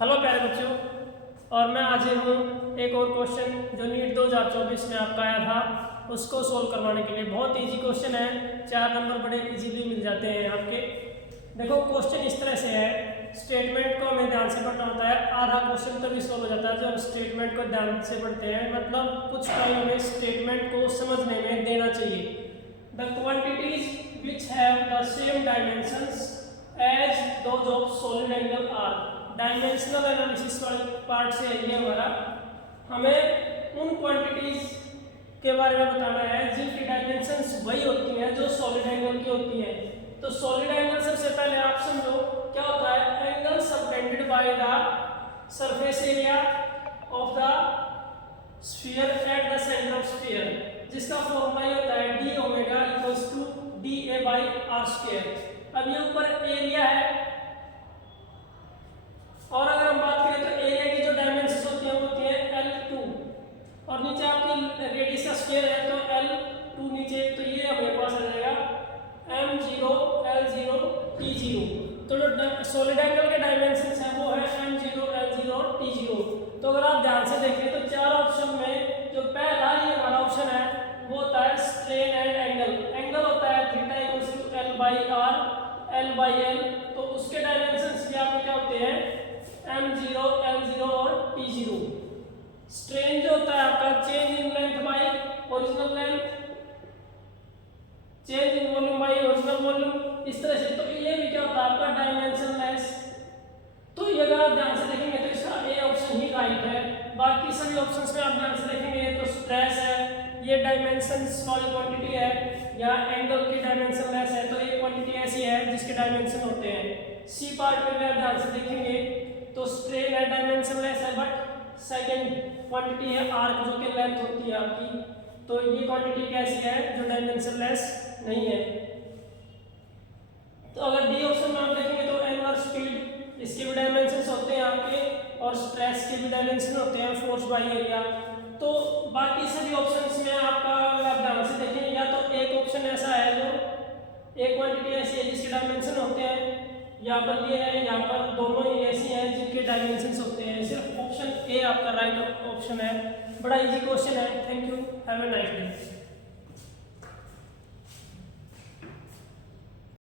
Hello प्यारे बच्चों, और मैं आज हूँ एक और क्वेश्चन जो नीट 2024 में आपका आया था उसको सोल्व करवाने के लिए। बहुत इजी क्वेश्चन है, 4 नंबर बड़े इजीली मिल जाते हैं आपके। देखो क्वेश्चन इस तरह से है, स्टेटमेंट को हमें ध्यान से पढ़ना होता है। आधा क्वेश्चन तभी सोल्व हो जाता है जब हम स्टेटमेंट को ध्यान से पढ़ते हैं, मतलब कुछ टाइम हमें स्टेटमेंट को समझने में देना चाहिए। The quantities which have the same dimensions as those of solid angle are. Dimensional analysis वाले पार्ट से ये हमारा, हमें उन क्वांटिटीज के बारे में बताना है जिनकी डायमेंशंस वही होती हैं जो सॉलिड एंगल की होती है। तो सॉलिड एंगल सबसे पहले आप समझो क्या होता है, angle subtended by the surface area of the sphere at the centre of sphere, जिसका फॉर्मूला ये होता है D omega equals to D A by R square. अब ये ऊपर एरिया है, और अगर हम बात करें तो एरिया की जो डायमेंशंस होती हैं वो होती है L2, और नीचे आपकी रेडियस का स्क्वायर है तो L2 नीचे, तो ये हमारे पास आ जाएगा M0 L0 T0। तो जो सॉलिड एंगल के डायमेंशंस हैं वो है M0 L0 और T0। तो अगर आप ध्यान से देखें तो चार ऑप्शन में जो पहला ही हमारा ऑप्शन है वो होता है स्ट्रेन एंड एंगल। एंगल होता है theta equals to L by R L by L, तो उसके डायमेंशंस भी आपके क्या होते हैं M0 L0 और T0। स्ट्रेन जो होता है आपका change in length by original length, change in volume by original volume, इस तरह से। तो ये भी क्या होता है आपका डायमेंशनलेस। तो ये अगर आप ध्यान से देखेंगे तो इसका ए ऑप्शन ही राइट है। बाकी सभी ऑप्शंस में आप ध्यान से देखेंगे तो स्ट्रेस है, ये डायमेंशंस वाली क्वांटिटी है, या एंगल की डायमेंशनलेस है। तो ये क्वांटिटी ऐसी है जिसके डायमेंशन होते हैं। सी पार्ट में आप ध्यान से देखेंगे तो स्ट्रेन है, डायमेंशनलेस है, बट सेकंड क्वांटिटी है आर्क जो कि लेंथ होती है आपकी। तो ये क्वांटिटी कैसी है जो डायमेंशनलेस नहीं है। तो अगर डी ऑप्शन में आप देखेंगे तो एंगुलर स्पीड, इसके भी डायमेंशंस होते हैं आपके, और स्ट्रेस के भी डायमेंशन होते हैं, फोर्स बाई एरिया। तो बाकी सभी ऑप्शंस में आपका अगर आप ध्यान से देखें, या तो एक ऑप्शन ऐसा है जो एक क्वांटिटी ऐसी है जिसके डायमेंशन होते हैं, यहाँ पर ये है, यहाँ पर दोनों ही ऐसी हैं जिनके डायमेंशंस होते हैं। सिर्फ ऑप्शन ए आपका राइट ऑप्शन है। बड़ा इजी क्वेश्चन है। Thank you, have a nice day.